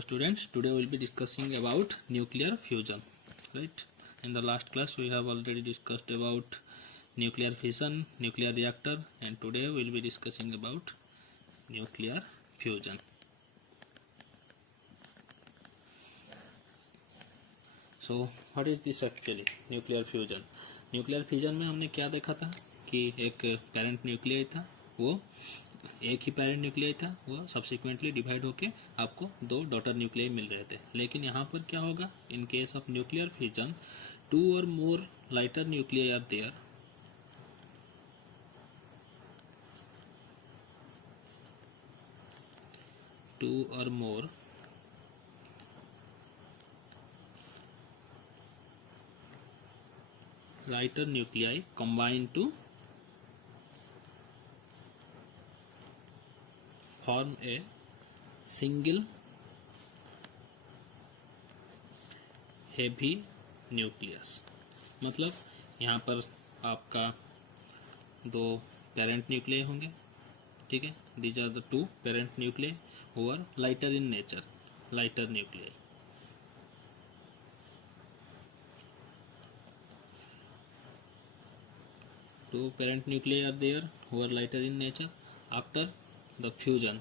So students, today we will be discussing about nuclear fusion, right? In the last class we have already discussed about nuclear fission, nuclear reactor, and today we will be discussing about nuclear fusion. So what is this actually nuclear fusion? Nuclear fusion में हमने क्या देखा था कि एक parent nuclei था, वो एक ही पेरेंट न्यूक्लियाई था, वो सब्सिक्वेंटली डिवाइड होके आपको दो डॉटर न्यूक्लियाई मिल रहे थे. लेकिन यहाँ पर क्या होगा, in case of nuclear fusion two or more lighter nuclei are there. Two or more lighter nuclei combine to form a single heavy nucleus. मतलब यहाँ पर आपका दो पेरेंट न्यूक्लियाई होंगे, ठीक है. These are the two parent nuclei who are lighter in nature, lighter nuclei. Two parent nuclei are there who are lighter in nature. After the fusion,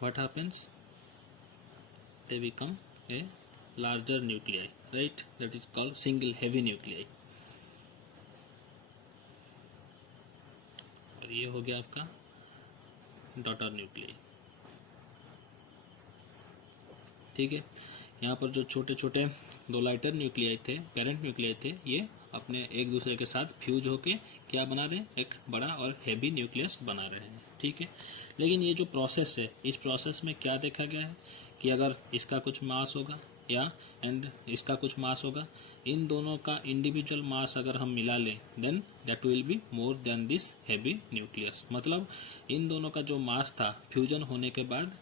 what happens? They become a larger nuclei, right? That is called single heavy nuclei. और ये हो गया आपका daughter nuclei, ठीक है. यहाँ पर जो छोटे छोटे दो लाइटर न्यूक्लियाई थे, पेरेंट न्यूक्लियाई थे, ये अपने एक दूसरे के साथ फ्यूज होके क्या बना रहे हैं, एक बड़ा और हेवी न्यूक्लियस बना रहे हैं, ठीक है. लेकिन ये जो प्रोसेस है, इस प्रोसेस में क्या देखा गया है कि अगर इसका कुछ मास होगा या एंड इसका कुछ मास होगा, इन दोनों का इंडिविजुअल मास अगर हम मिला लें, then that will be more than this heavy nucleus. मतलब इन दोनों का जो मास था फ्यूजन होने के बाद,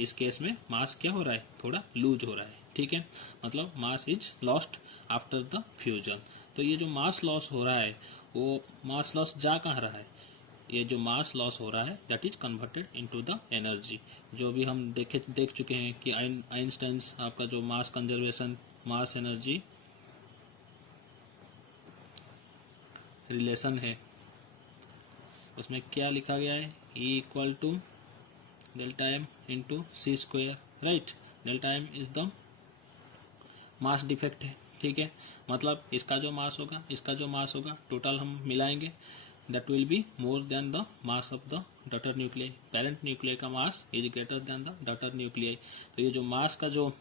इस केस में मास क्या हो रहा है, थोड़ा लूज हो रहा है, ठीक है. मतलब mass is lost after the fusion. तो ये जो मास लॉस हो रहा है, वो मास लॉस जा कहाँ रहा है, ये जो मास लॉस हो रहा है that is converted into the energy. जो भी हम देख चुके हैं कि आइंस्टाइंस आपका जो mass conservation, mass energy relation है, उसमें क्या लिखा गया है, E equal to delta M into C square, right. Delta M is the mass defect है, ठीक है. मतलब इसका जो मास होगा, इसका जो मास होगा, टोटल हम मिलाएंगे, that will be more than the mass of the daughter nuclei. Parent nuclei का mass is greater than the daughter nuclei. तो ये जो मास का जो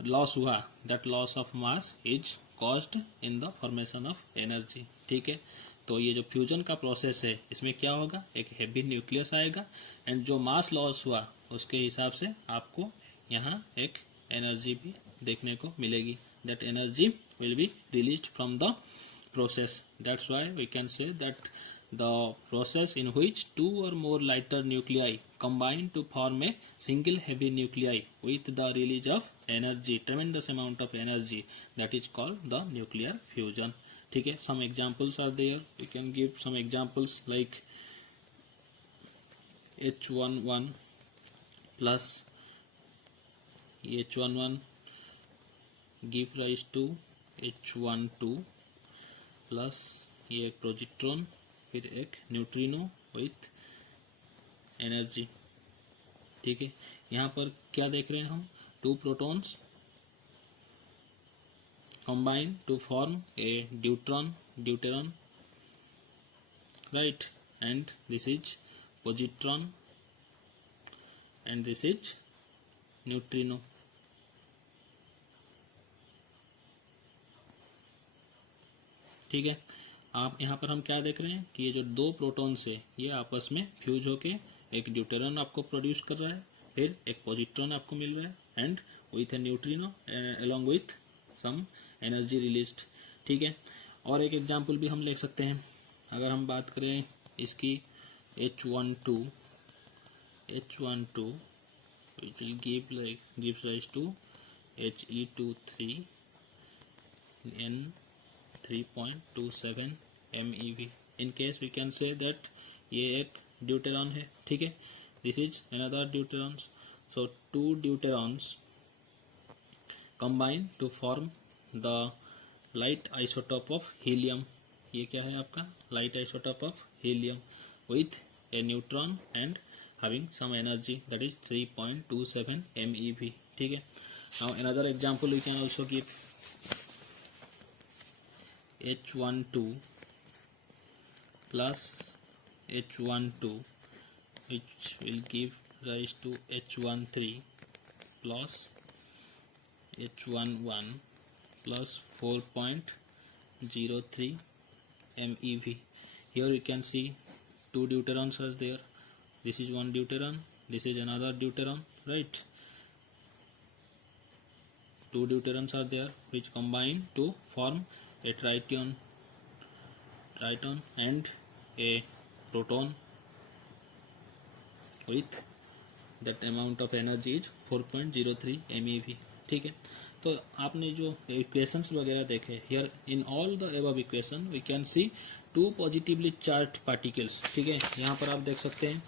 लॉस हुआ, that loss of mass is caused in the formation of energy, ठीक है. तो ये जो फ्यूजन का प्रोसेस है, इसमें क्या होगा, एक हेवी न्यूक्लियस आएगा एंड जो मास लॉस हुआ उसके हिसाब से आपको यहाँ एक एनर्जी भी देखने को मिलेगी. That energy will be released from the process. That's why we can say that the process in which two or more lighter nuclei combine to form a single heavy nuclei with the release of energy, tremendous amount of energy, that is called the nuclear fusion, ठीक है. Some examples are there. We can give some examples like H11 plus H11 give rise to H12 plus ये एक प्रोजिट्रॉन, फिर एक neutrino with energy, ठीक है. यहाँ पर क्या देख रहे हैं हम, two protons combine to form a deuteron, right. And this is positron and this is neutrino, ठीक है. आप यहाँ पर हम क्या देख रहे हैं कि ये जो दो प्रोटॉन्स है, ये आपस में फ्यूज होके एक ड्यूटेरॉन आपको प्रोड्यूस कर रहा है, फिर एक पॉजिट्रॉन आपको मिल रहा है and with a neutrino along with some energy released, ठीक है. और एक एग्जांपल भी हम ले सकते हैं. अगर हम बात करें इसकी H12 which will gives rise to He23 N 3.27 MeV. In case we can say that ये एक ड्यूटेरॉन है, ठीक है. This is another deuterons. So two deuterons combine to form the light isotope of helium. ये क्या है आपका light isotope of helium with a neutron and having some energy that is 3.27 MeV. ठीक है. Now another example we can also give H12 plus H12, which will give rise to H13 plus H11 plus 4.03 MeV. Here you can see two deuterons are there. This is one deuteron, this is another deuteron, right? Two deuterons are there which combine to form a triton and a proton with that amount of energy is 4.03 MeV. ठीक है. तो आपने जो equations वगैरह देखे, here in all the above equation we can see two positively charged particles. ठीक है. यहाँ पर आप देख सकते हैं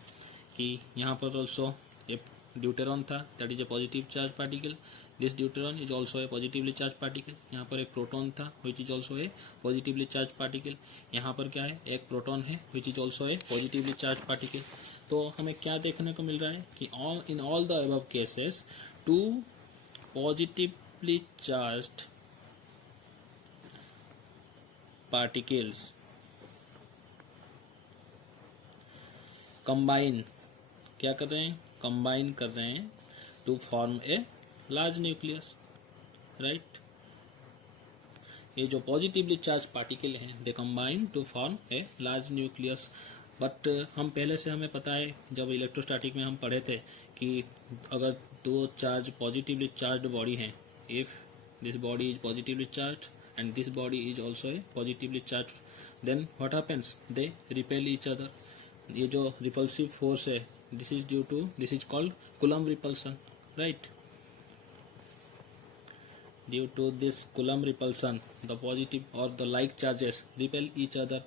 कि यहाँ पर ऑल्सो एक ड्यूटेरॉन था, that is a positive charge particle. This deuteron is also a positively charge particle. यहाँ पर एक प्रोटॉन था which is also a positively charge particle. यहाँ पर क्या है, एक प्रोटॉन है which is also a positively charge particle. तो हमें क्या देखने को मिल रहा है कि in all the above cases two positively charged particles combine क्या कर रहे हैं, कंबाइन कर रहे हैं to form a large nucleus, right. ये जो पॉजिटिवली चार्ज पार्टिकल हैं they combine to form a large nucleus. But हम पहले से हमें पता है, जब इलेक्ट्रोस्टैटिक में हम पढ़े थे कि अगर दो चार्ज पॉजिटिवली चार्ज्ड बॉडी हैं, if this body is positively charged and this body is also a positively charged, then what happens, they repel each other. ये जो रिपल्सिव फोर्स है, this is called Coulomb repulsion, right. Due to this Coulomb repulsion, the positive or the like charges repel each other.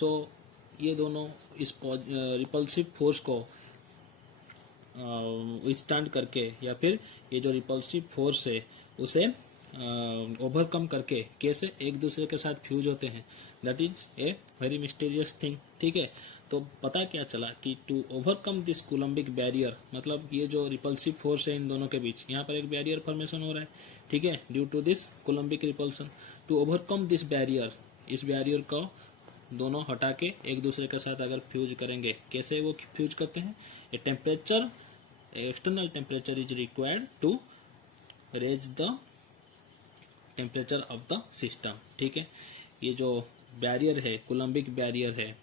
So ये दोनों इस repulsive force को withstand करके या फिर ये जो रिपल्सिव फोर्स है उसे ओवरकम करके कैसे एक दूसरे के साथ फ्यूज होते हैं, that is a very mysterious thing. ठीक है. तो पता क्या चला कि to overcome this Coulombic barrier, मतलब ये जो रिपल्सिव फोर्स है इन दोनों के बीच, यहाँ पर एक बैरियर फॉर्मेशन हो रहा है. ठीक है. Due to this Coulombic repulsion, to overcome this barrier, इस बैरियर को दोनों हटा के एक दूसरे के साथ अगर फ्यूज करेंगे, कैसे वो फ्यूज करते हैं, a temperature, external temperature is required to raise the temperature of the system. ठीक है. ये जो बैरियर है, कूलम्बिक बैरियर है,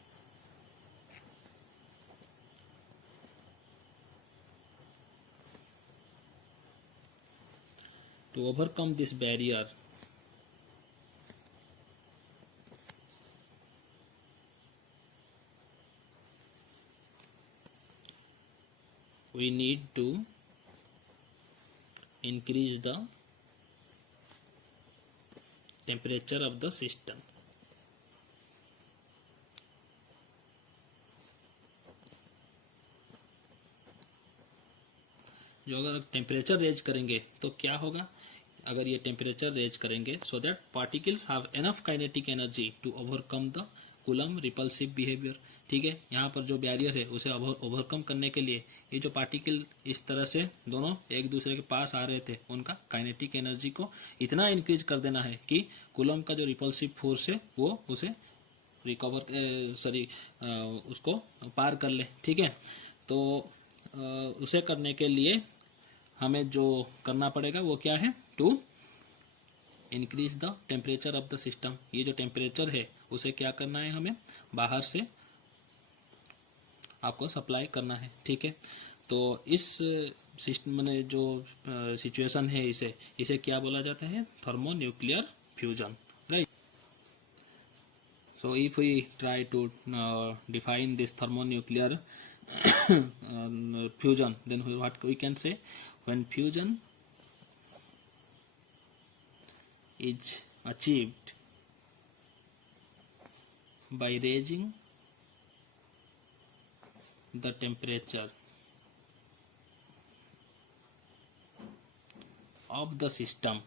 to overcome this barrier we need to increase the temperature of the system. जो अगर टेम्परेचर रेज करेंगे तो क्या होगा, अगर ये टेम्परेचर रेज करेंगे so that particles have enough kinetic energy to overcome the Coulomb repulsive behaviour. ठीक है. यहाँ पर जो बैरियर है उसे ओवरकम करने के लिए ये जो पार्टिकल इस तरह से दोनों एक दूसरे के पास आ रहे थे, उनका काइनेटिक एनर्जी को इतना इंक्रीज कर देना है कि कूलम्ब का जो रिपल्सिव फोर्स है वो उसे उसको पार कर ले. ठीक है. तो उसे करने के लिए हमें जो करना पड़ेगा वो क्या है, to increase the temperature of the system. ये जो टेम्परेचर है उसे क्या करना है, हमें बाहर से आपको सप्लाई करना है. ठीक है. तो इस सिस्टम में जो सिचुएशन है इसे क्या बोला जाता है, thermonuclear fusion, right. So if we try to define this thermonuclear fusion, then what we can say, when fusion is achieved by raising the temperature of the system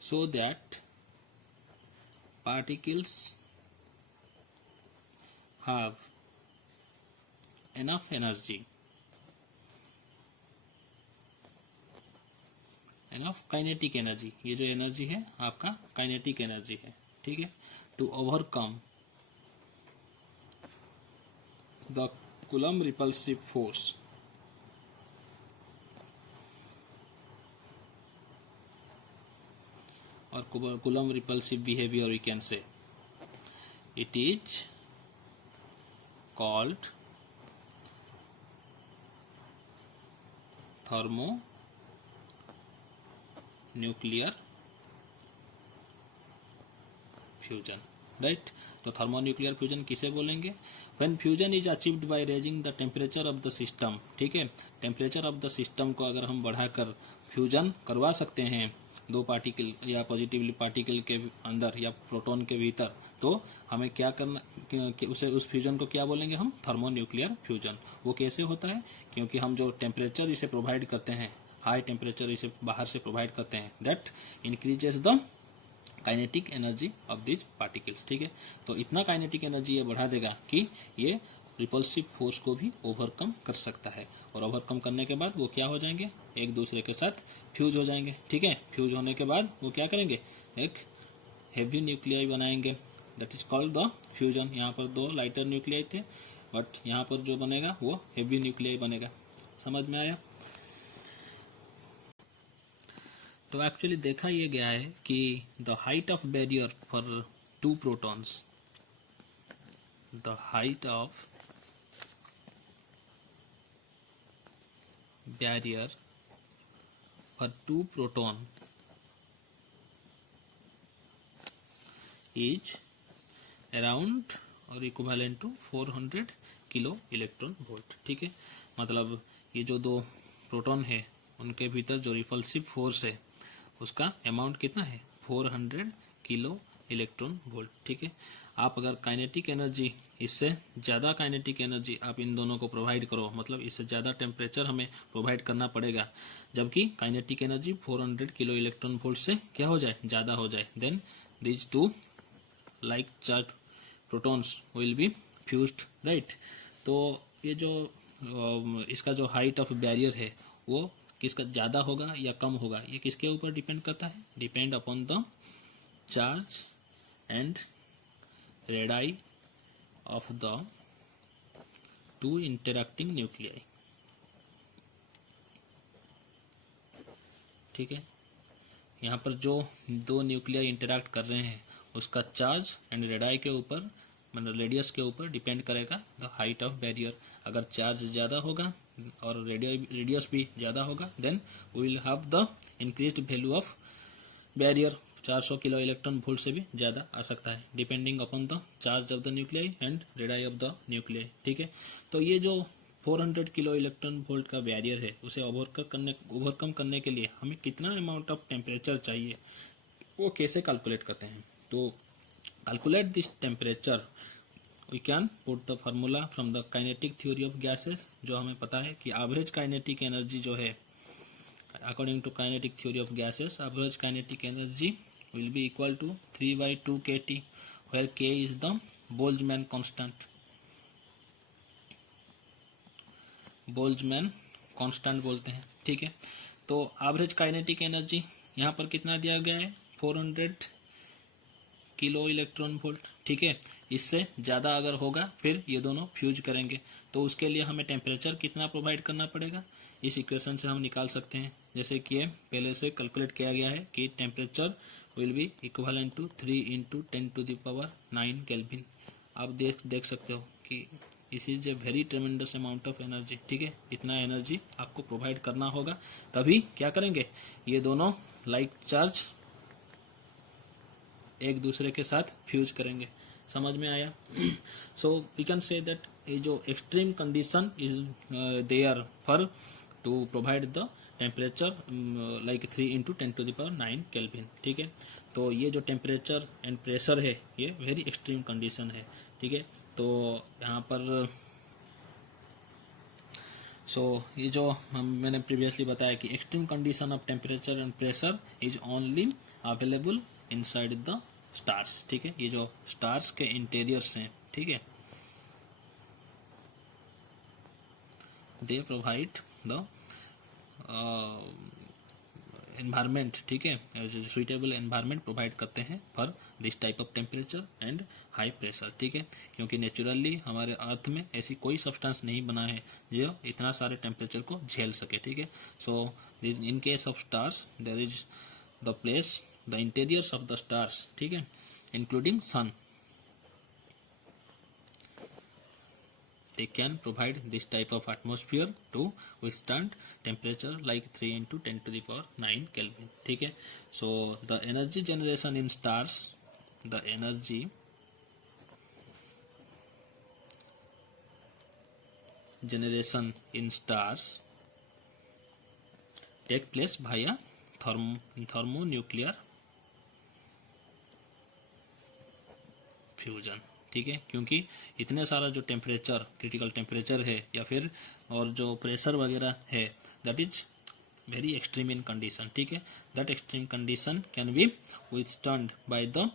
so that particles have enough energy, enough kinetic energy, ये जो energy है आपका kinetic energy है, ठीक है, to overcome the Coulomb repulsive force or Coulomb repulsive behavior, we can say it is called thermonuclear fusion, right? तो thermonuclear fusion किसे बोलेंगे? When fusion is achieved by raising the temperature of the system, ठीक है, temperature of the system को अगर हम बढ़ाकर fusion करवा सकते हैं दो पार्टिकल या पॉजिटिवली पार्टिकल के अंदर या प्रोटॉन के भीतर, तो हमें क्या करना, उस फ्यूजन को क्या बोलेंगे हम? Thermonuclear fusion. वो कैसे होता है? क्योंकि हम जो टेम्परेचर इसे प्रोवाइड करते हैं, हाई टेम्परेचर इसे बाहर से प्रोवाइड करते हैं, that increases the kinetic energy of this particles, ठीक है। तो इतना काइनेटिक एनर्जी ये बढ़ा देगा कि ये रिपल्सिव फोर्स को भी ओवरकम कर सकता है, और ओवरकम करने के बाद वो क्या हो जाएंगे? एक दूसरे के साथ फ्यूज हो जाएंगे, ठीक है। फ्यूज होने के बाद वो क्या करेंगे? एक हेवी न्यूक्लियाई बनाएंगे, that is called the fusion. यहाँ पर दो लाइटर न्यूक्लियाई थे, बट यहाँ पर जो बनेगा वो हेवी न्यूक्लियाई बनेगा। समझ में आया? तो एक्चुअली देखा ये गया है कि the height of barrier for two protons, the height of barrier for two proton is around or equivalent to 400 kilo electron volt, ठीक है। मतलब ये जो दो प्रोटॉन है उनके भीतर जो रिपल्सिव फोर्स है उसका अमाउंट कितना है? 400 किलो इलेक्ट्रॉन वोल्ट, ठीक है। आप अगर काइनेटिक एनर्जी, इससे ज़्यादा काइनेटिक एनर्जी आप इन दोनों को प्रोवाइड करो, मतलब इससे ज़्यादा टेम्परेचर हमें प्रोवाइड करना पड़ेगा, जबकि kinetic energy 400 kilo electron volt से क्या हो जाए? ज़्यादा हो जाए, then these two like charge protons will be fused, right. तो ये जो इसका जो हाइट ऑफ बैरियर है वो किसका ज़्यादा होगा या कम होगा, ये किसके ऊपर डिपेंड करता है? Depend upon the charge and radii of the two interacting nuclei, ठीक है। यहाँ पर जो दो न्यूक्लियाई इंटरैक्ट कर रहे हैं उसका चार्ज एंड रेडाई के ऊपर, मतलब रेडियस के ऊपर डिपेंड करेगा द हाइट ऑफ बैरियर। अगर चार्ज ज़्यादा होगा और रेडियस भी ज़्यादा होगा, then we will have the increased value of barrier. 400 kilo electron volt से भी ज़्यादा आ सकता है, depending upon the charge of the nuclei and radii of the nuclei, ठीक है। तो ये जो 400 किलो इलेक्ट्रॉन वोल्ट का बैरियर है उसे ओवरकम करने के लिए हमें कितना अमाउंट ऑफ टेम्परेचर चाहिए, वो कैसे कैलकुलेट करते हैं? तो calculate this temperature we can put the formula from the kinetic theory of gases, जो हमें पता है कि एवरेज काइनेटिक एनर्जी जो है, according to kinetic theory of gases, average kinetic energy will be equal to 3/2 kT, where k is the Boltzmann constant. Boltzmann constant बोलते हैं, ठीक है। तो एवरेज काइनेटिक एनर्जी यहाँ पर कितना दिया गया है? 400 किलो इलेक्ट्रॉन वोल्ट, ठीक है। इससे ज़्यादा अगर होगा फिर ये दोनों फ्यूज करेंगे, तो उसके लिए हमें टेम्परेचर कितना प्रोवाइड करना पड़ेगा? इस इक्वेशन से हम निकाल सकते हैं, जैसे कि पहले से कैलकुलेट किया गया है कि temperature will be equivalent to 3 × 10⁹ kelvin. आप देख सकते हो कि this is a very tremendous amount of energy, ठीक है। इतना एनर्जी आपको प्रोवाइड करना होगा, तभी क्या करेंगे? ये दोनों लाइक चार्ज एक दूसरे के साथ फ्यूज करेंगे। समझ में आया? So we can say that ये जो extreme condition is there for to provide the temperature like 3 × 10⁹ kelvin, ठीक है। तो ये जो टेम्परेचर एंड प्रेशर है ये वेरी एक्सट्रीम कंडीशन है, ठीक है। तो यहाँ पर सो ये जो मैंने प्रीवियसली बताया कि extreme condition of temperature and pressure is only available inside the stars, ठीक है। ये जो स्टार्स के इंटीरियर्स हैं, ठीक है, दे प्रोवाइड द एनवायरमेंट, ठीक है, सुइटेबल एनवायरमेंट प्रोवाइड करते हैं for this type of temperature and high pressure, ठीक है। क्योंकि नेचुरली हमारे अर्थ में ऐसी कोई सब्सटेंस नहीं बना है जो इतना सारे टेम्परेचर को झेल सके, ठीक है। So in case of stars there is the place the interiors of the stars, ठीक है, including sun, they can provide this type of atmosphere to withstand temperature like 3 into 10 to the power 9 Kelvin, ठीक है। So the energy generation in stars, the energy generation in stars take place via thermonuclear fusion, ठीक है। क्योंकि इतने सारा जो temperature, critical temperature है या फिर और जो प्रेशर वगैरह है, that is very extreme in condition, ठीक है। That extreme condition can be withstand by the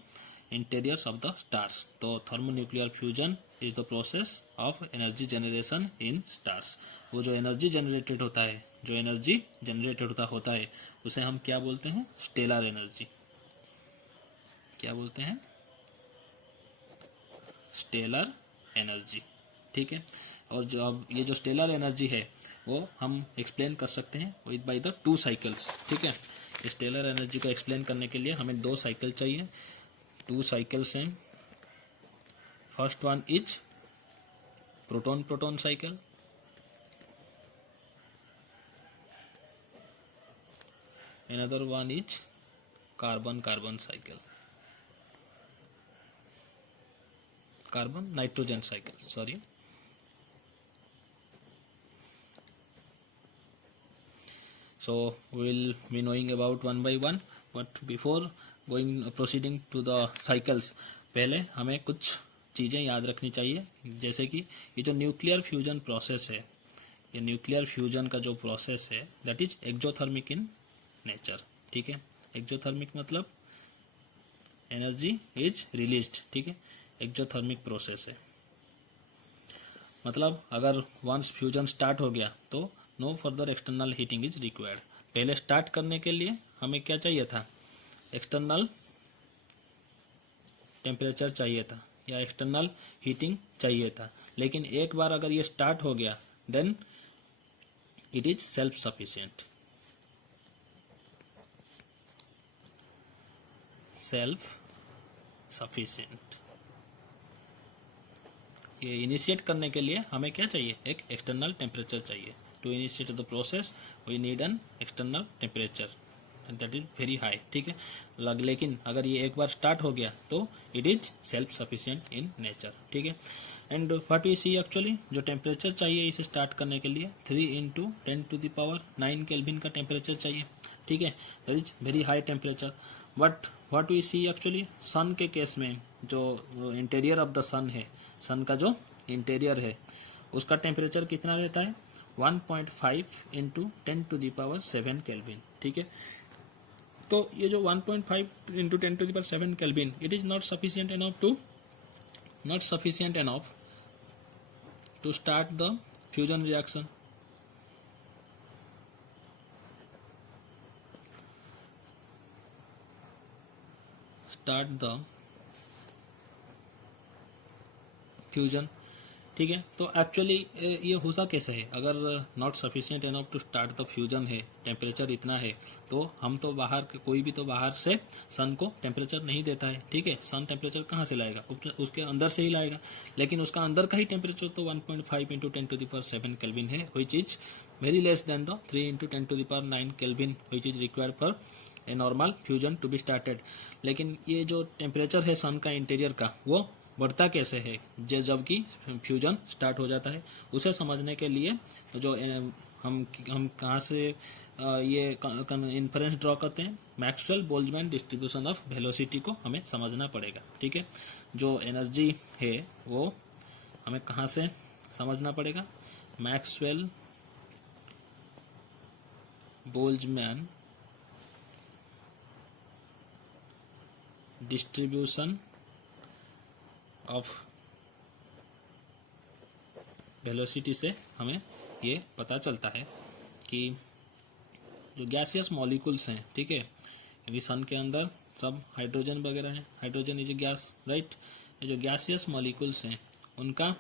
interiors of the stars. तो thermonuclear fusion is the process of energy generation in stars. वो जो एनर्जी जनरेटेड होता है, जो एनर्जी जनरेटेड होता है उसे हम क्या बोलते हैं? Stellar energy. क्या बोलते हैं? स्टेलर एनर्जी, ठीक है। और जो अब ये जो स्टेलर एनर्जी है वो हम एक्सप्लेन कर सकते हैं विद बाय द 2 साइकिल्स, ठीक है। स्टेलर एनर्जी को एक्सप्लेन करने के लिए हमें 2 साइकिल चाहिए। 2 साइकिल्स हैं। First one is proton proton cycle, another one is carbon carbon cycle, carbon nitrogen cycle, sorry. So we will be knowing about one by one, but before proceeding to the cycles, पहले हमें कुछ चीज़ें याद रखनी चाहिए, जैसे कि ये जो न्यूक्लियर फ्यूजन प्रोसेस है, ये न्यूक्लियर फ्यूजन का जो प्रोसेस है that is exothermic in nature, ठीक है। एक्सोथर्मिक मतलब एनर्जी इज रिलीज्ड, ठीक है। एक्सोथर्मिक प्रोसेस है मतलब अगर वंस फ्यूजन स्टार्ट हो गया तो no further external heating is required. पहले स्टार्ट करने के लिए हमें क्या चाहिए था? एक्सटर्नल टेम्परेचर चाहिए था या एक्सटर्नल हीटिंग चाहिए था, लेकिन एक बार अगर ये स्टार्ट हो गया then it is self sufficient. Self sufficient ये इनिशिएट करने के लिए हमें क्या चाहिए? एक एक्सटर्नल टेम्परेचर चाहिए। To initiate the process we need an external temperature that is very high, ठीक है। लेकिन अगर ये एक बार स्टार्ट हो गया तो it is self sufficient in nature, ठीक है। And what we see actually जो टेम्परेचर चाहिए इसे स्टार्ट करने के लिए 3 into 10 to the power 9 kelvin का टेम्परेचर चाहिए, ठीक है। That is very high temperature. But what we see actually sun के केस में जो इंटीरियर ऑफ द सन है, सन का जो इंटीरियर है उसका टेम्परेचर कितना रहता है? 1.5 into 10 to the power 7 kelvin, ठीक है। तो ये जो 1.5 into 10 to the power 7 kelvin it is not sufficient enough to start the fusion reaction. Start the fusion, ठीक है। तो एक्चुअली ये होता कैसे है? अगर not sufficient enough to start the fusion है, टेम्परेचर इतना है, तो हम तो बाहर कोई भी तो बाहर से सन को टेम्परेचर नहीं देता है, ठीक है। सन टेम्परेचर कहाँ से लाएगा? उसके अंदर से ही लाएगा, लेकिन उसका अंदर का ही टेम्परेचर तो 1.5 into 10 to the power 7 kelvin है, which is very less than the 3 into 10 to the power 9 kelvin which is required for a normal fusion to be started. लेकिन ये जो टेम्परेचर है सन का इंटीरियर का वो बढ़ता कैसे है जबकि फ्यूजन स्टार्ट हो जाता है? उसे समझने के लिए जो हम कहाँ से ये इन्फरेंस ड्रॉ करते हैं? Maxwell Boltzmann distribution of velocity को हमें समझना पड़ेगा, ठीक है। जो एनर्जी है वो हमें कहाँ से समझना पड़ेगा? Maxwell Boltzmann distribution of velocity से हमें ये पता चलता है कि जो गैसियस मॉलिक्यूल्स हैं, ठीक है, अभी सन के अंदर सब हाइड्रोजन वगैरह है, hydrogen is a gas, right. ये जो गैसियस मॉलिक्यूल्स हैं उनका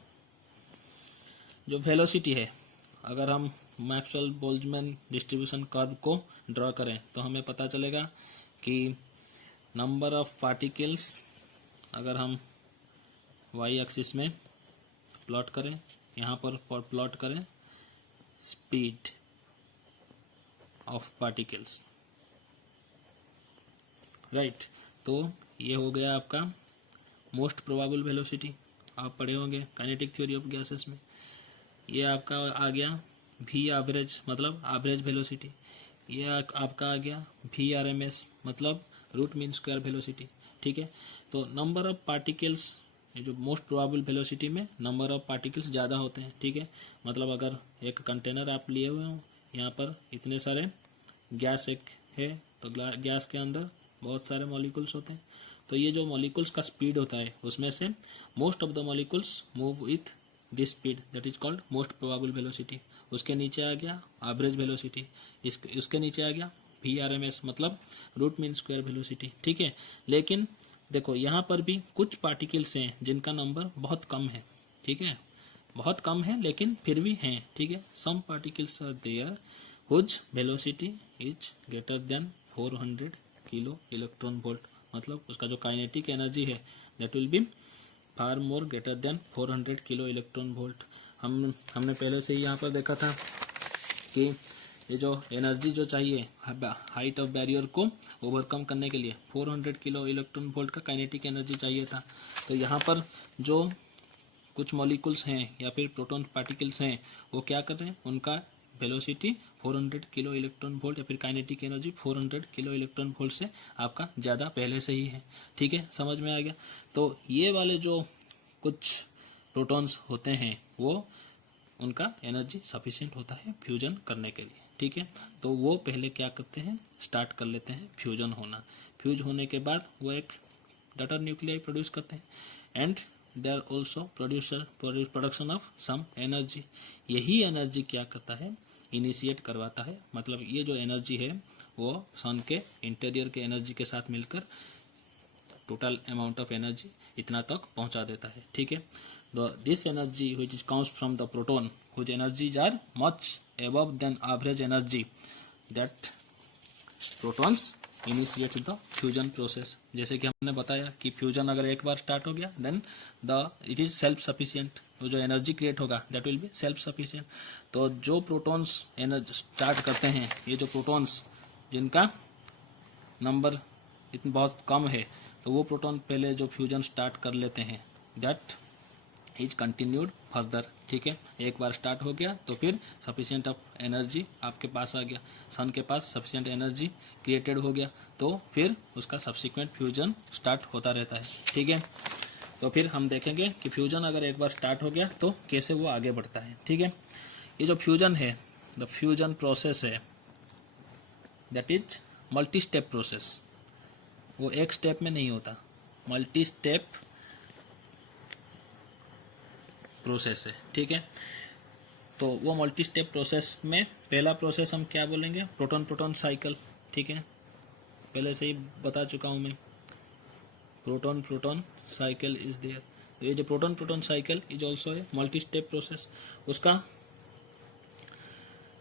जो वेलोसिटी है, अगर हम मैक्सवेल बोल्ट्जमैन डिस्ट्रीब्यूशन कर्व को ड्रॉ करें तो हमें पता चलेगा कि नंबर ऑफ पार्टिकल्स, अगर हम वाई एक्सिस में प्लॉट करें, यहाँ पर प्लॉट करें स्पीड ऑफ पार्टिकल्स, राइट। तो ये हो गया आपका मोस्ट प्रोबेबल वेलोसिटी, आप पढ़े होंगे काइनेटिक थ्योरी ऑफ गैसेस में। ये आपका आ गया भी एवरेज, मतलब एवरेज वेलोसिटी। ये आपका आ गया भी आर एम एस, मतलब रूट मीन स्क्वायर वेलोसिटी, ठीक है। तो नंबर ऑफ पार्टिकल्स, ये जो मोस्ट प्रोबेबल वेलोसिटी में नंबर ऑफ पार्टिकल्स ज़्यादा होते हैं, ठीक है। मतलब अगर एक कंटेनर आप लिए हुए हो, यहाँ पर इतने सारे गैस एक है, तो गैस के अंदर बहुत सारे मॉलिक्यूल्स होते हैं, तो ये जो मॉलिक्यूल्स का स्पीड होता है उसमें से most of the molecules move with this speed, that is called most probable velocity. उसके नीचे आ गया एवरेज वेलोसिटी, इसके नीचे आ गया वी आर एम एस, मतलब रूट मीन स्क्वायर वेलोसिटी, ठीक है। लेकिन देखो यहाँ पर भी कुछ पार्टिकल्स हैं जिनका नंबर बहुत कम है, ठीक है, बहुत कम है लेकिन फिर भी हैं, ठीक है। Some particles are there whose velocity is greater than 400 kilo electron volt, मतलब उसका जो काइनेटिक एनर्जी है that will be far more greater than 400 kilo electron volt. हमने पहले से ही यहाँ पर देखा था कि ये जो एनर्जी जो चाहिए हाइट ऑफ बैरियर को ओवरकम करने के लिए 400 किलो इलेक्ट्रॉन वोल्ट का काइनेटिक एनर्जी चाहिए था। तो यहाँ पर जो कुछ मॉलिक्यूल्स हैं या फिर प्रोटॉन पार्टिकल्स हैं वो क्या कर रहे हैं, उनका वेलोसिटी 400 किलो इलेक्ट्रॉन वोल्ट या फिर kinetic energy 400 kilo electron volt से आपका ज़्यादा पहले से ही है, ठीक है, समझ में आ गया। तो ये वाले जो कुछ प्रोटॉन्स होते हैं वो उनका एनर्जी सफिशिएंट होता है फ्यूजन करने के लिए, ठीक है। तो वो पहले क्या करते हैं, स्टार्ट कर लेते हैं फ्यूजन होना। फ्यूज होने के बाद वो एक डटर न्यूक्लियाई प्रोड्यूस करते हैं and they are also production of some energy. यही एनर्जी क्या करता है, इनिशिएट करवाता है, मतलब ये जो एनर्जी है वो सन के इंटीरियर के एनर्जी के साथ मिलकर टोटल अमाउंट ऑफ एनर्जी इतना तक पहुंचा देता है, ठीक है। This energy which comes from the proton which energies are much above than average energy that protons initiates the fusion process। जैसे कि हमने बताया कि फ्यूजन अगर एक बार स्टार्ट हो गया then it is self sufficient, तो जो एनर्जी क्रिएट होगा that will be self sufficient. तो जो प्रोटॉन्स एनर्जी स्टार्ट करते हैं, ये जो प्रोटॉन्स जिनका नंबर इतना बहुत कम है, तो वो प्रोटॉन पहले जो फ्यूजन स्टार्ट कर लेते हैं दैट इज कंटिन्यूड फर्दर, ठीक है। एक बार स्टार्ट हो गया तो फिर सफिशिएंट ऑफ एनर्जी आपके पास आ गया, सन के पास सफिशिएंट एनर्जी क्रिएटेड हो गया, तो फिर उसका सब्सिक्वेंट फ्यूजन स्टार्ट होता रहता है, ठीक है। तो फिर हम देखेंगे कि फ्यूजन अगर एक बार स्टार्ट हो गया तो कैसे वो आगे बढ़ता है, ठीक है। ये जो फ्यूजन है, द फ्यूजन प्रोसेस है that is multi step process. वो एक स्टेप में नहीं होता, मल्टी स्टेप प्रोसेस है, ठीक है। तो वो मल्टी स्टेप प्रोसेस में पहला प्रोसेस हम क्या बोलेंगे, प्रोटॉन प्रोटॉन साइकिल, ठीक है, पहले से ही बता चुका हूं मैं, proton proton cycle is there. तो ये जो proton proton cycle is also a multi step process. उसका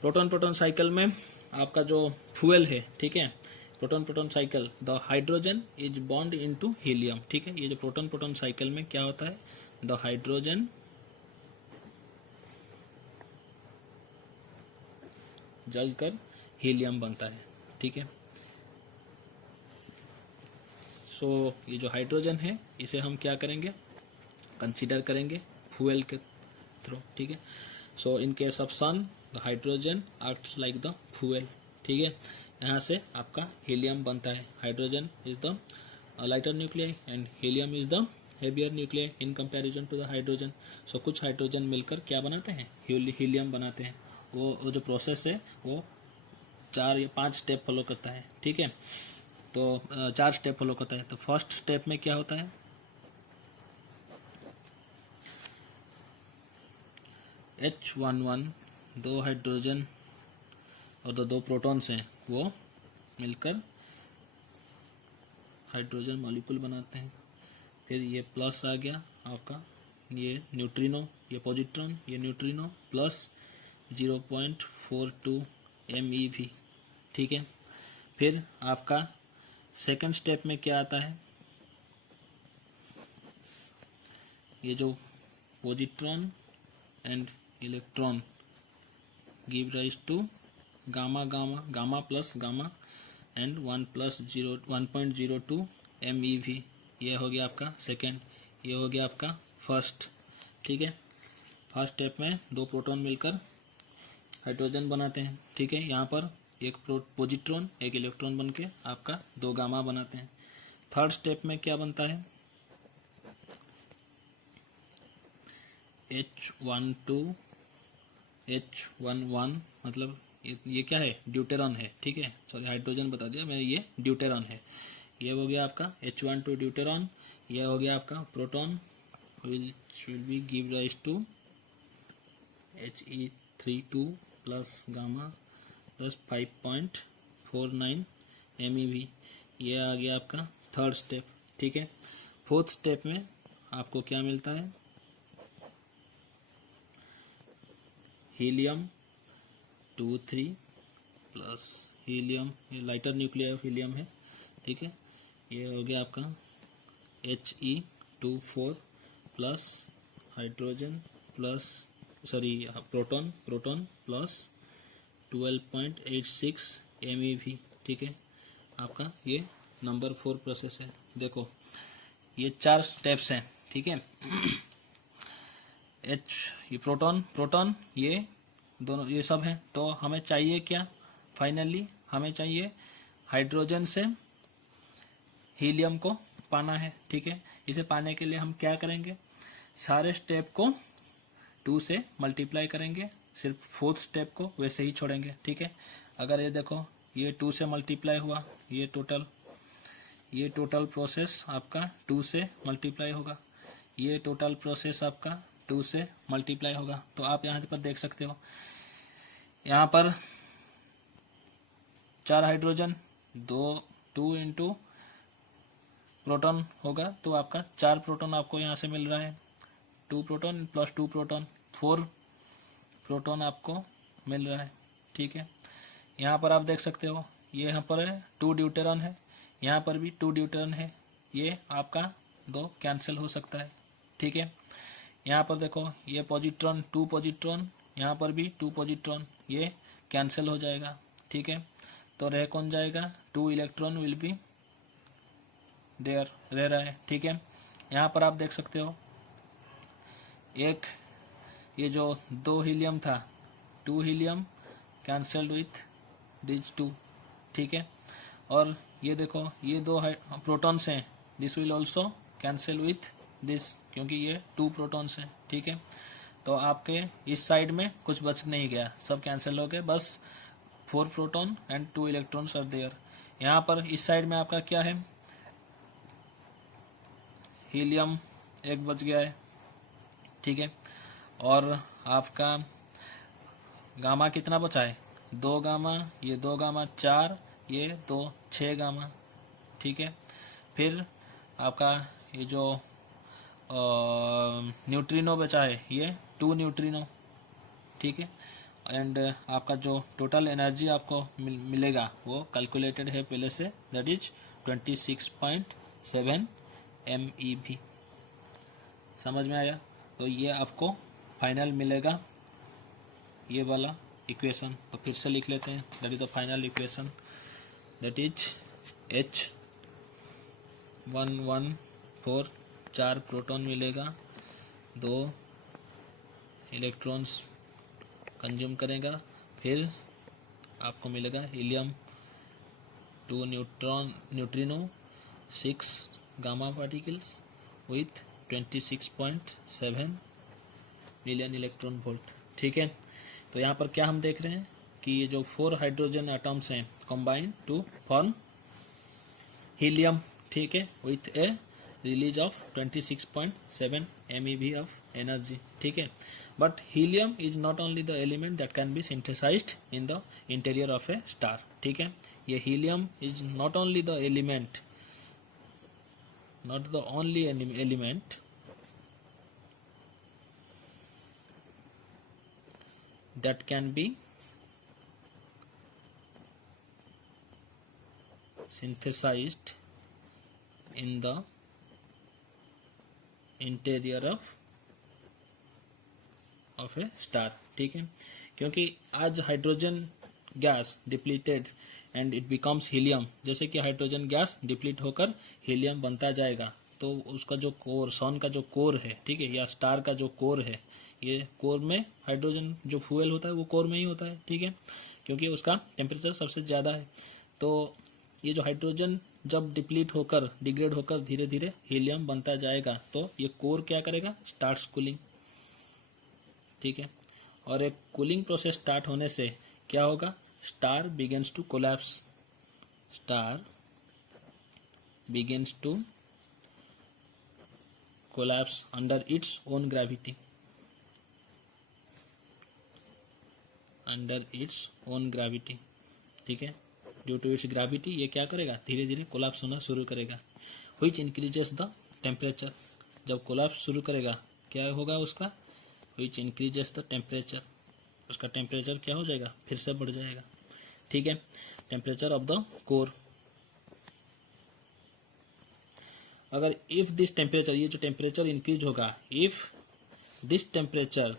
प्रोटॉन प्रोटॉन साइकिल में आपका जो फ्यूल है, ठीक है, proton proton cycle the hydrogen is bond into helium, ठीक है। ये जो प्रोटॉन प्रोटॉन साइकिल में क्या होता है, द हाइड्रोजन जलकर हीलियम बनता है, ठीक है। सो ये जो हाइड्रोजन है इसे हम क्या करेंगे, कंसीडर करेंगे फ्यूल के थ्रू, ठीक है। So in case of sun the hydrogen act like the fuel, ठीक है। यहाँ से आपका हीलियम बनता है। Hydrogen is the lighter nuclei and helium is the heavier nuclei in comparison to the hydrogen. So कुछ हाइड्रोजन मिलकर क्या बनाते हैं, हीलियम बनाते हैं। वो जो प्रोसेस है वो 4 या 5 स्टेप फॉलो करता है, ठीक है। तो 4 स्टेप फॉलो करता है। तो फर्स्ट स्टेप में क्या होता है, H11 दो हाइड्रोजन और दो प्रोटॉन्स हैं, वो मिलकर हाइड्रोजन मॉलिक्यूल बनाते हैं। फिर ये प्लस आ गया आपका, ये न्यूट्रिनो, ये पॉजिट्रॉन, ये न्यूट्रिनो प्लस 0.42 MeV, ठीक है। फिर आपका सेकंड स्टेप में क्या आता है, ये जो positron and electron give rise to gamma gamma gamma plus gamma and 1.02 MeV। ये हो गया आपका सेकेंड, ये हो गया आपका फर्स्ट, ठीक है। फर्स्ट स्टेप में दो प्रोटॉन मिलकर हाइड्रोजन बनाते हैं, ठीक है। यहाँ पर एक पॉजिट्रॉन एक इलेक्ट्रॉन बन के आपका दो गामा बनाते हैं। थर्ड स्टेप में क्या बनता है, H12 H11, मतलब ये क्या है, ड्यूटेरॉन है, ठीक है। सॉरी हाइड्रोजन बता दिया मैं, ये ड्यूटेरॉन है। ये हो गया आपका H12 ड्यूटेरॉन, ये हो गया आपका proton will be give rise to He32 plus gamma plus 5.49 MeV। ये आ गया आपका थर्ड स्टेप, ठीक है। फोर्थ स्टेप में आपको क्या मिलता है, हीलियम 23 प्लस हीलियम, ये लाइटर न्यूक्लियर ऑफ हीलियम है, ठीक है। ये हो गया आपका He24 plus hydrogen plus proton plus 12.86 MeV, ठीक है। आपका ये नंबर 4 प्रोसेस है। देखो ये 4 स्टेप्स हैं, ठीक है। ये प्रोटॉन ये दोनों ये सब हैं। तो हमें चाहिए क्या, फाइनली हमें चाहिए हाइड्रोजन से हीलियम को पाना है, ठीक है। इसे पाने के लिए हम क्या करेंगे, सारे स्टेप को 2 से मल्टीप्लाई करेंगे, सिर्फ फोर्थ स्टेप को वैसे ही छोड़ेंगे, ठीक है। अगर ये देखो ये 2 से मल्टीप्लाई हुआ, ये टोटल प्रोसेस आपका 2 से मल्टीप्लाई होगा, ये टोटल प्रोसेस आपका 2 से मल्टीप्लाई होगा। तो आप यहाँ पर देख सकते हो, यहाँ पर 4 हाइड्रोजन 2 इंटू प्रोटॉन होगा, तो आपका 4 प्रोटॉन आपको यहाँ से मिल रहा है। 2 प्रोटॉन प्लस 2 प्रोटॉन 4 प्रोटॉन आपको मिल रहा है, ठीक है। यहाँ पर आप देख सकते हो, ये यहाँ पर है 2 ड्यूटेरॉन है, यहाँ पर भी 2 ड्यूटेरॉन है, ये आपका 2 कैंसिल हो सकता है, ठीक है। यहाँ पर देखो ये पॉजिट्रॉन 2 पॉजिट्रॉन, यहाँ पर भी 2 पॉजिट्रॉन, ये कैंसिल हो जाएगा, ठीक है। तो रह कौन जाएगा, 2 इलेक्ट्रॉन विल बी देयर रह रहा है, ठीक है। यहाँ पर आप देख सकते हो एक ये जो 2 हीलियम था, 2 हीलियम कैंसल्ड विथ दिस 2, ठीक है। और ये देखो ये 2 प्रोटॉन्स हैं, this will also cancel with this, क्योंकि ये 2 प्रोटॉन्स हैं, ठीक है। तो आपके इस साइड में कुछ बच नहीं गया, सब कैंसिल हो गए, बस 4 proton and 2 electrons are there. यहाँ पर इस साइड में आपका क्या है, हीलियम एक बच गया है, ठीक है। और आपका गामा कितना बचा है, 2 गामा, ये 2 गामा 4, ये 2 6 गामा, ठीक है। फिर आपका ये जो न्यूट्रिनो बचा है, ये 2 न्यूट्रिनो, ठीक है। एंड आपका जो टोटल एनर्जी आपको मिलेगा वो कैलकुलेटेड है पहले से, दैट इज 26.7 MeV। समझ में आया। तो ये आपको फाइनल मिलेगा, ये वाला इक्वेशन। तो फिर से लिख लेते हैं, that is the final equation, that is H114 4 proton मिलेगा, 2 इलेक्ट्रॉन्स कंज्यूम करेगा, फिर आपको मिलेगा helium 2 neutrino 6 gamma particles with 26.7 million electron volt, ठीक है। तो यहाँ पर क्या हम देख रहे हैं, कि ये जो 4 हाइड्रोजन एटम्स हैं कंबाइन टू फॉर्म हीलियम, ठीक है, with a release of 26.7 MeV of energy, ठीक है। But helium is not only the element that can be synthesized in the interior of a star, ठीक है। ये helium is not only the element, not the only element that can be synthesized in the interior of a star, ठीक है। क्योंकि आज hydrogen gas depleted and it becomes helium, जैसे कि hydrogen gas deplete होकर हीलियम बनता जाएगा, तो उसका जो कोर, सन का जो कोर है, ठीक है, या स्टार का जो कोर है, ये कोर में हाइड्रोजन जो फ्यूल होता है वो कोर में ही होता है, ठीक है, क्योंकि उसका टेम्परेचर सबसे ज़्यादा है। तो ये जो हाइड्रोजन जब डिप्लीट होकर, डिग्रेड होकर धीरे धीरे हीलियम बनता जाएगा, तो ये कोर क्या करेगा, स्टार्ट्स कूलिंग, ठीक है। और एक कूलिंग प्रोसेस स्टार्ट होने से क्या होगा, star begins to collapse, star begins to collapse under its own gravity, under its own gravity, ठीक है। ड्यू टू इट्स ग्रेविटी ये क्या करेगा, धीरे धीरे कोलैप्स होना शुरू करेगा, व्हिच इंक्रीजेस द टेम्परेचर। जब कोलैप्स शुरू करेगा क्या होगा उसका, व्हिच इंक्रीजेस द टेम्परेचर, उसका टेम्परेचर क्या हो जाएगा, फिर से बढ़ जाएगा, ठीक है। टेम्परेचर ऑफ द कोर, अगर इफ दिस टेम्परेचर, ये जो टेम्परेचर इंक्रीज होगा, if this temperature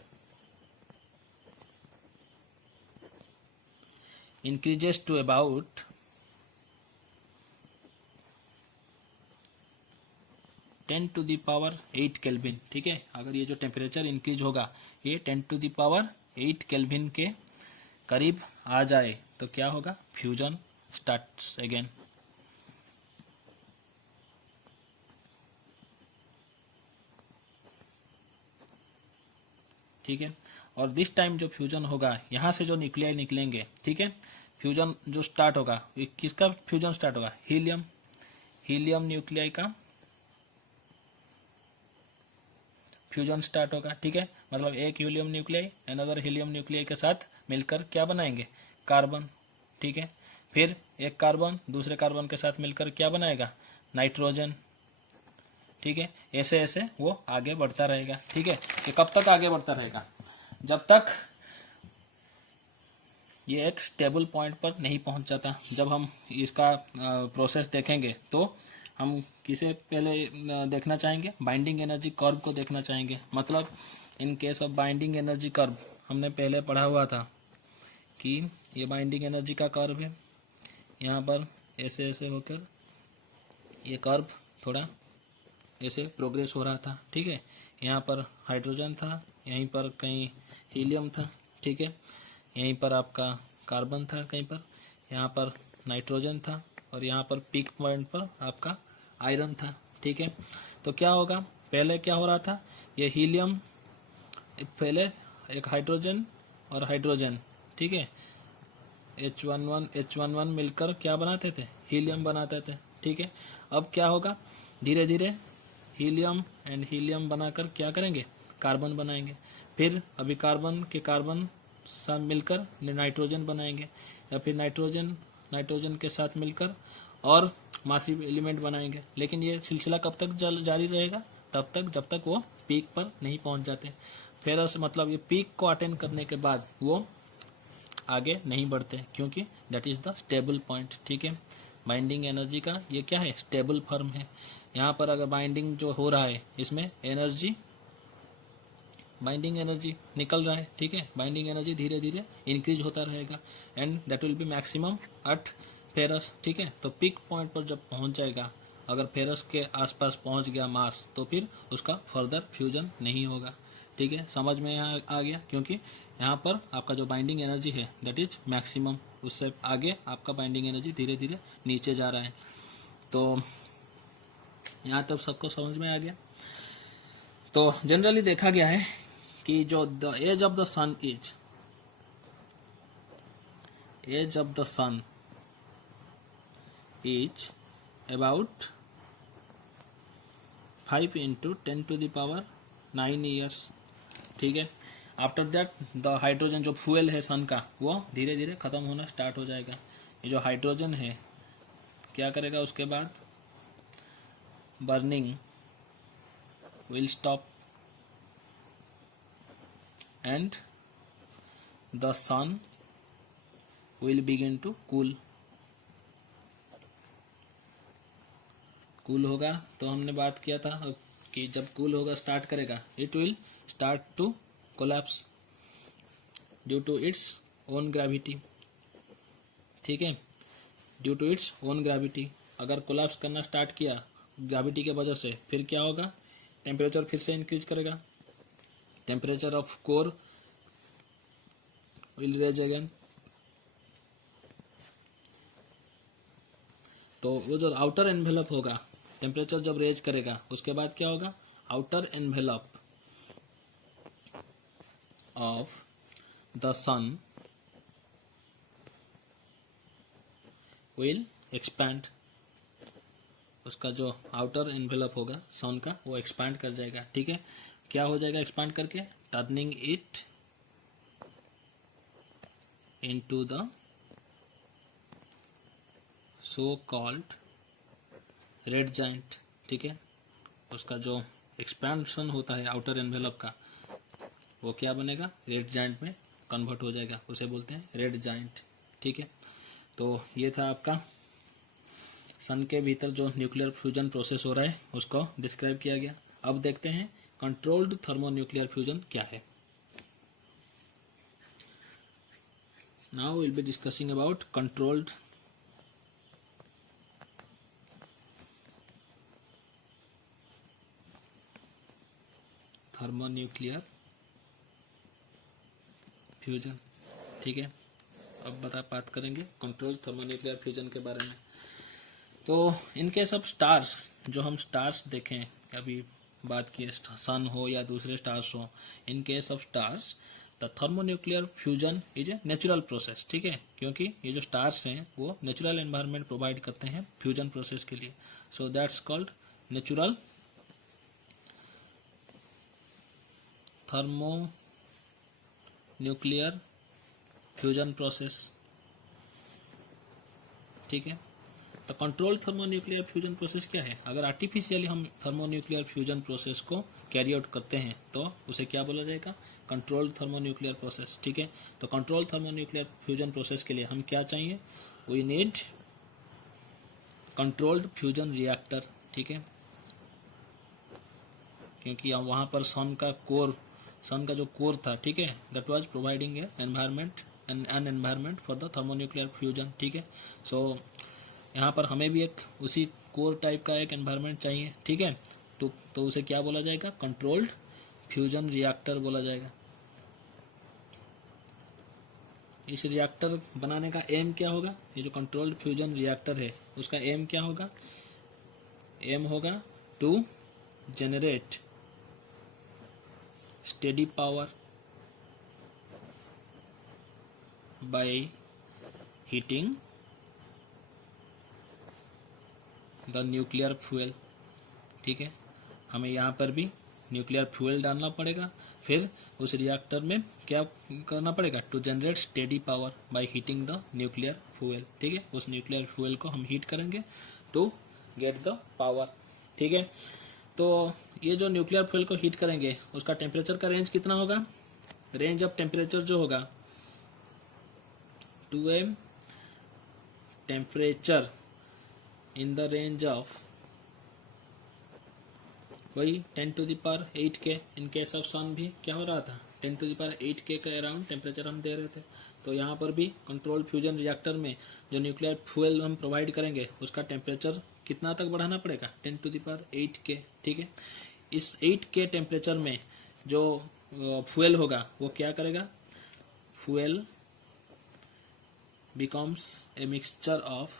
increases to about 10⁸ kelvin, ठीक है। अगर ये जो टेम्परेचर इंक्रीज होगा ये 10⁸ केल्विन के करीब आ जाए तो क्या होगा, फ्यूजन स्टार्ट्स अगेन, ठीक है। और दिस टाइम जो फ्यूजन होगा, यहाँ से जो न्यूक्लियाई निकलेंगे, ठीक है, फ्यूजन जो स्टार्ट होगा, ये किसका फ्यूजन स्टार्ट होगा, हीलियम, हीलियम न्यूक्लियाई का फ्यूजन स्टार्ट होगा, ठीक है। मतलब एक helium nuclei another helium nuclei के साथ मिलकर क्या बनाएंगे, कार्बन, ठीक है। फिर एक कार्बन दूसरे कार्बन के साथ मिलकर क्या बनाएगा, नाइट्रोजन, ठीक है। ऐसे ऐसे वो आगे बढ़ता रहेगा, ठीक है। ये कब तक आगे बढ़ता रहेगा, जब तक ये एक स्टेबल पॉइंट पर नहीं पहुंच जाता। जब हम इसका प्रोसेस देखेंगे तो हम किसे पहले देखना चाहेंगे, बाइंडिंग एनर्जी कर्व को देखना चाहेंगे। मतलब इन case of binding energy curve हमने पहले पढ़ा हुआ था कि ये बाइंडिंग एनर्जी का कर्व है, यहाँ पर ऐसे ऐसे होकर ये कर्व थोड़ा ऐसे प्रोग्रेस हो रहा था, ठीक है। यहाँ पर हाइड्रोजन था, यहीं पर कहीं हीलियम था, ठीक है, यहीं पर आपका कार्बन था कहीं पर, यहाँ पर नाइट्रोजन था, और यहाँ पर पीक पॉइंट पर आपका आयरन था, ठीक है। तो क्या होगा, पहले क्या हो रहा था, ये हीलियम, पहले एक हाइड्रोजन और हाइड्रोजन, ठीक है, H11 मिलकर क्या बनाते थे, हीलियम बनाते थे, ठीक है। अब क्या होगा, धीरे धीरे हीलियम एंड हीलियम बनाकर क्या करेंगे, कार्बन बनाएंगे। फिर अभी कार्बन के कार्बन साथ मिलकर नाइट्रोजन बनाएंगे, या फिर नाइट्रोजन के साथ मिलकर और मासिव एलिमेंट बनाएंगे। लेकिन ये सिलसिला कब तक जारी रहेगा, तब तक जब तक वो पीक पर नहीं पहुंच जाते। फिर मतलब ये पीक को अटेंड करने के बाद वो आगे नहीं बढ़ते, क्योंकि that is the stable point, ठीक है। बाइंडिंग एनर्जी का ये क्या है, स्टेबल फॉर्म है। यहाँ पर अगर बाइंडिंग जो हो रहा है इसमें एनर्जी, बाइंडिंग एनर्जी निकल रहा है, ठीक है, बाइंडिंग एनर्जी धीरे धीरे इंक्रीज होता रहेगा and that will be maximum at ferrous, ठीक है। तो पीक पॉइंट पर जब पहुंच जाएगा, अगर फेरस के आसपास पहुंच गया मास, तो फिर उसका फर्दर फ्यूजन नहीं होगा, ठीक है। समझ में यहाँ आ गया, क्योंकि यहाँ पर आपका जो बाइंडिंग एनर्जी है दैट इज मैक्सिमम, उससे आगे आपका बाइंडिंग एनर्जी धीरे धीरे नीचे जा रहा है। तो यहाँ तक सबको समझ में आ गया। तो जनरली देखा गया है कि जो the age of the sun is age of the sun is about 5 into 10⁻9 years. ठीक है, आफ्टर दैट द हाइड्रोजन, जो फ्यूल है सन का, वो धीरे धीरे खत्म होना स्टार्ट हो जाएगा। ये जो हाइड्रोजन है क्या करेगा, उसके बाद burning will stop and the sun will begin to cool होगा। तो हमने बात किया था कि जब कूल होगा, स्टार्ट करेगा, it will start to collapse due to its own gravity. ठीक है, due to its own gravity. अगर कोलैप्स करना स्टार्ट किया ग्रेविटी के वजह से, फिर क्या होगा, टेम्परेचर फिर से इंक्रीज करेगा, temperature of core will raise again. तो वो जो आउटर एनवेलप होगा, टेम्परेचर जब रेज करेगा, उसके बाद क्या होगा, outer envelope of the sun will expand. उसका जो आउटर एनवेलप होगा सन का, वो एक्सपैंड कर जाएगा। ठीक है, क्या हो जाएगा एक्सपैंड करके, turning it into the so called red giant. ठीक है, उसका जो एक्सपेंशन होता है आउटर एनवेलप का, वो क्या बनेगा, रेड जाइंट में कन्वर्ट हो जाएगा, उसे बोलते हैं रेड जाइंट। ठीक है, तो ये था आपका सन के भीतर जो न्यूक्लियर फ्यूजन प्रोसेस हो रहा है उसको डिस्क्राइब किया गया। अब देखते हैं कंट्रोल्ड थर्मोन्यूक्लियर फ्यूजन क्या है। Now will be discussing about controlled thermonuclear fusion. ठीक है, अब बात करेंगे कंट्रोल थर्मोन्यूक्लियर फ्यूजन के बारे में। तो इनके सब स्टार्स, जो हम स्टार्स देखें, अभी बात की सन हो या दूसरे स्टार्स हो, इनके सब stars the thermonuclear fusion is a natural process. ठीक है, क्योंकि ये जो स्टार्स हैं वो नेचुरल एनवायरनमेंट प्रोवाइड करते हैं फ्यूजन प्रोसेस के लिए। So that's called natural thermonuclear fusion process. ठीक है, तो कंट्रोल थर्मोन्यूक्लियर फ्यूजन प्रोसेस क्या है। अगर आर्टिफिशियली हम थर्मोन्यूक्लियर फ्यूजन प्रोसेस को कैरी आउट करते हैं तो उसे क्या बोला जाएगा, कंट्रोल्ड थर्मोन्यूक्लियर प्रोसेस। ठीक है, तो कंट्रोल थर्मोन्यूक्लियर फ्यूजन प्रोसेस के लिए हम क्या चाहिए, we need controlled fusion reactor. ठीक है, क्योंकि हम वहाँ पर सन का जो कोर था, ठीक है, that was providing an environment for the thermonuclear fusion. ठीक है, सो यहाँ पर हमें भी एक उसी कोर टाइप का एक एनवायरनमेंट चाहिए। ठीक है, तो उसे क्या बोला जाएगा, कंट्रोल्ड फ्यूजन रिएक्टर बोला जाएगा। इस रिएक्टर बनाने का एम क्या होगा, ये जो कंट्रोल्ड फ्यूजन रिएक्टर है उसका एम क्या होगा, एम होगा to generate steady power by heating the nuclear fuel. ठीक है, हमें यहाँ पर भी न्यूक्लियर फ्यूल डालना पड़ेगा, फिर उस रिएक्टर में क्या करना पड़ेगा, to generate steady power by heating the nuclear fuel. ठीक है, उस न्यूक्लियर फ्यूल को हम हीट करेंगे टू गेट द पावर। ठीक है, तो ये जो न्यूक्लियर फ्यूल को हीट करेंगे उसका टेम्परेचर का रेंज कितना होगा, रेंज ऑफ टेम्परेचर जो होगा 2m temperature in the range of वही 10⁸ के। इन केस ऑफ सन भी क्या हो रहा था, 10⁸ के अराउंड टेम्परेचर हम दे रहे थे। तो यहाँ पर भी कंट्रोल फ्यूजन रिएक्टर में जो न्यूक्लियर फ्यूल हम प्रोवाइड करेंगे उसका टेम्परेचर कितना तक बढ़ाना पड़ेगा, 10⁸ के। ठीक है, इस 8 के टेम्परेचर में जो फ्यूल होगा वो क्या करेगा, fuel becomes a mixture of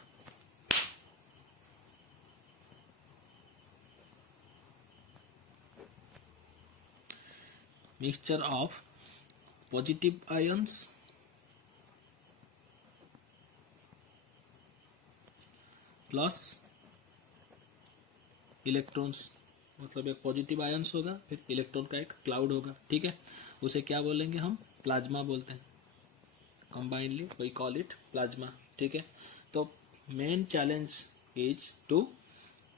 positive ions plus electrons, मतलब एक पॉजिटिव आयंस होगा, फिर इलेक्ट्रॉन का एक क्लाउड होगा, ठीक है। उसे क्या बोलेंगे हम, प्लाज्मा बोलते हैं। Combinedly we call it plasma, ठीक है। तो main challenge is to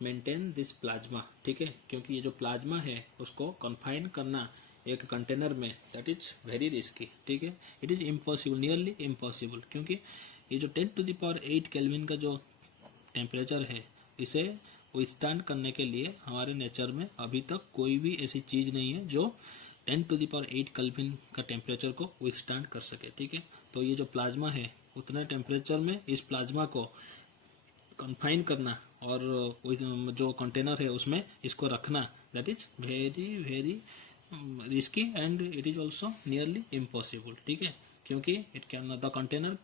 maintain this plasma, ठीक है, क्योंकि ये जो प्लाज्मा है उसको कन्फाइन करना एक कंटेनर में, दैट इज वेरी रिस्की, ठीक है। It is impossible, nearly impossible, क्योंकि ये जो 10⁸ केल्विन का जो टेम्परेचर है, इसे विथस्टैंड करने के लिए हमारे नेचर में अभी तक कोई भी ऐसी चीज़ नहीं है जो 10⁸ केल्विन का टेम्परेचर को विथस्टैंड कर सके, ठीक है। तो ये जो प्लाज्मा है उतने टेम्परेचर में इस प्लाज्मा को कन्फाइन करना और जो कंटेनर है उसमें इसको रखना, that is very very risky and it is also nearly impossible, ठीक है, क्योंकि it can the container,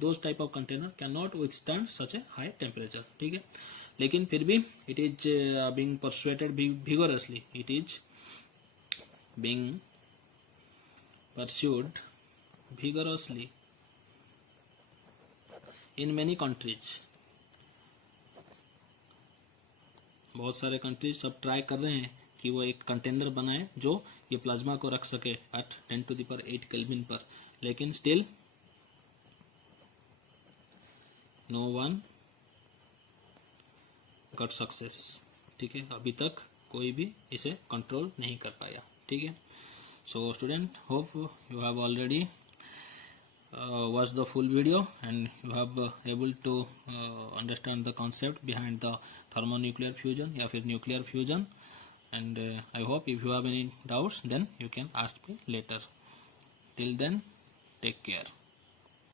those type of container can not withstand such A high temperature, ठीक है। लेकिन फिर भी it is being persuaded vigorously, it is being pursued vigorously in many countries। बहुत सारे कंट्रीज सब ट्राई कर रहे हैं कि वो एक कंटेनर बनाए जो ये प्लाज्मा को रख सके एट 10⁸ केल्विन पर, लेकिन still no one got success, ठीक है। अभी तक कोई भी इसे कंट्रोल नहीं कर पाया, ठीक है। So student, hope you have already watch the full video and you have able to understand the concept behind the thermonuclear fusion या फिर nuclear fusion, and I hope if you have any doubts then you can ask me later. Till then, take care.